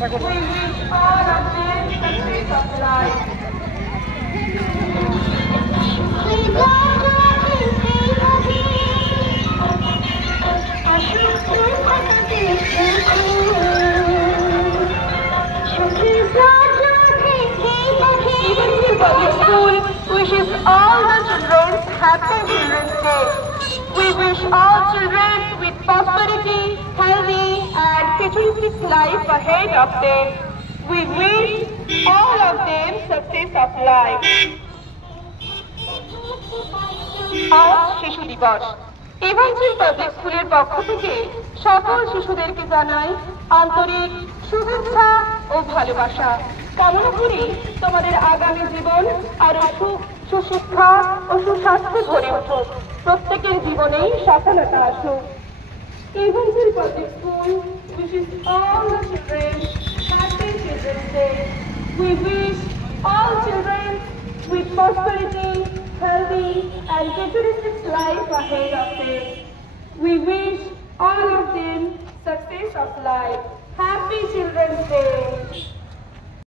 all of them success of life. Public School wishes all the children happy Children's Day. We wish all children with prosperity, healthy and futuristic life ahead of them. We wish all of them success of life. আজ শিশু দিবস। এভাঞ্জেল পাবলিক স্কুলের পক্ষ থেকে সকল শিশুদেরকে জানাই আন্তরিক শুভেচ্ছা ও ভালোবাসা। কামনা করি তোমাদের আগামী জীবন আরো সুশিক্ষা ও সুস্বাস্থ্যে ভরে উঠুক, প্রত্যেকের জীবনেই সফলতা আসুক। Evangel public school wishes all the children happy Children's Day. We wish all children with prosperity, healthy and futuristic life ahead of them. We wish all of them success of life. Happy Children's Day.